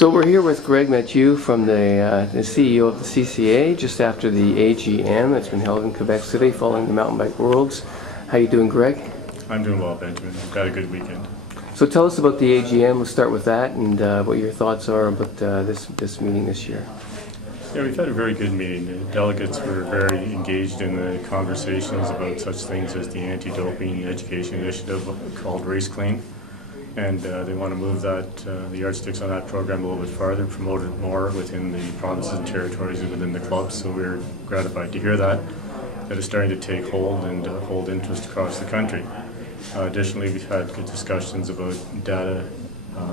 So we're here with Mathieu from the CEO of the CCA just after the AGM that's been held in Quebec City following the Mountain Bike Worlds. How you doing, Greg? I'm doing well, Benjamin. I've got a good weekend. So tell us about the AGM. Let's start with that and what your thoughts are about this meeting this year. Yeah, we've had a very good meeting. The delegates were very engaged in the conversations about such things as the anti-doping education initiative called Race Clean. And they want to move that, the yardsticks on that program a little bit farther, promote it more within the provinces and territories and within the clubs. So we're gratified to hear that it's starting to take hold and hold interest across the country. Additionally, we've had good discussions about data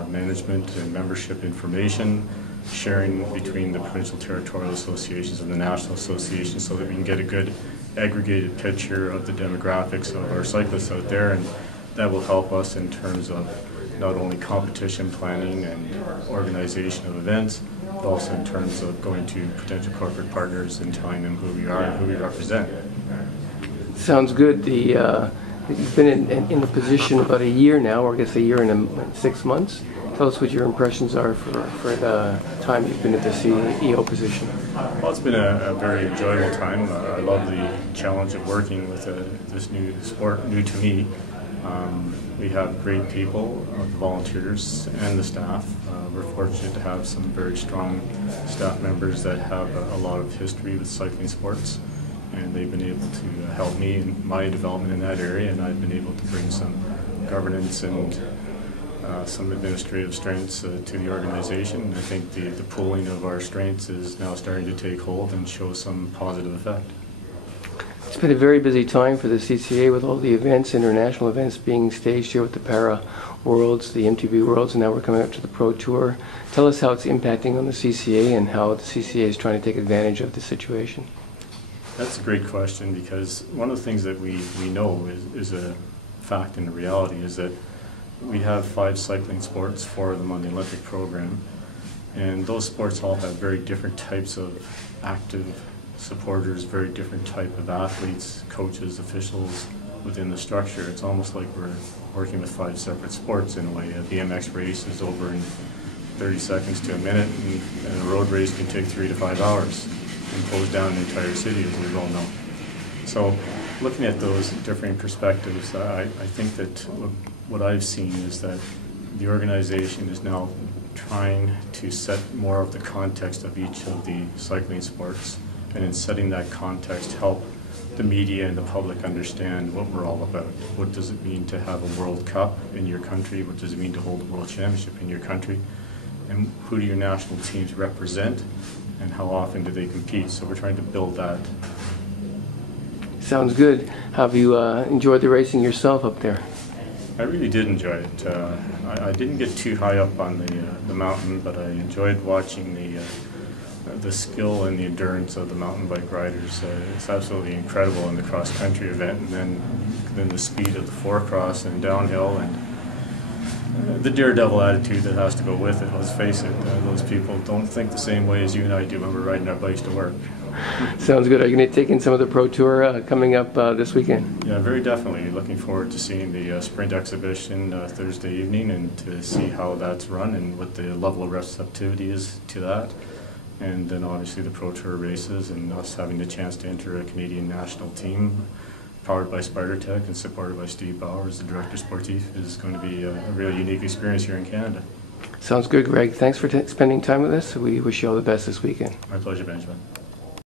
management and membership information, sharing between the provincial territorial associations and the national associations so that we can get a good aggregated picture of the demographics of our cyclists out there, and that will help us in terms of not only competition planning and organization of events, but also in terms of going to potential corporate partners and telling them who we are and who we represent. Sounds good. You've been in the position about a year now, or I guess a year and 6 months. Tell us what your impressions are for the time you've been at the CEO position. Well, it's been a very enjoyable time. I love the challenge of working with this new sport, new to me. We have great people, the volunteers and the staff. We're fortunate to have some very strong staff members that have a lot of history with cycling sports, and they've been able to help me in my development in that area, and I've been able to bring some governance and some administrative strengths to the organization. I think the pooling of our strengths is now starting to take hold and show some positive effect. It's been a very busy time for the CCA with all the events, international events being staged here with the Para Worlds, the MTB Worlds, and now we're coming up to the Pro Tour. Tell us how it's impacting on the CCA and how the CCA is trying to take advantage of the situation. That's a great question, because one of the things that we know is a fact and a reality is that we have 5 cycling sports, 4 of them on the Olympic program, and those sports all have very different types of active supporters, very different type of athletes, coaches, officials within the structure. It's almost like we're working with 5 separate sports in a way. A BMX race is over in 30 seconds to a minute, and a road race can take 3 to 5 hours and close down an entire city, as we all know. So looking at those differing perspectives, I think that what I've seen is that the organization is now trying to set more of the context of each of the cycling sports, and in setting that context, help the media and the public understand what we're all about. What does it mean to have a World Cup in your country? What does it mean to hold a World Championship in your country? And who do your national teams represent? And how often do they compete? So we're trying to build that. Sounds good. Have you enjoyed the racing yourself up there? I really did enjoy it. I didn't get too high up on the mountain, but I enjoyed watching the skill and the endurance of the mountain bike riders. It's absolutely incredible in the cross-country event, and then the speed of the four-cross and downhill, and the daredevil attitude that has to go with it. Let's face it, those people don't think the same way as you and I do when we're riding our bikes to work. Sounds good. Are you going to take in some of the Pro Tour coming up this weekend? Yeah, very definitely. Looking forward to seeing the sprint exhibition Thursday evening, and to see how that's run and what the level of receptivity is to that. And then obviously the Pro Tour races, and us having the chance to enter a Canadian national team powered by SpiderTech and supported by Steve Bowers, the Director Sportif, is going to be a really unique experience here in Canada. Sounds good, Greg. Thanks for spending time with us. We wish you all the best this weekend. My pleasure, Benjamin.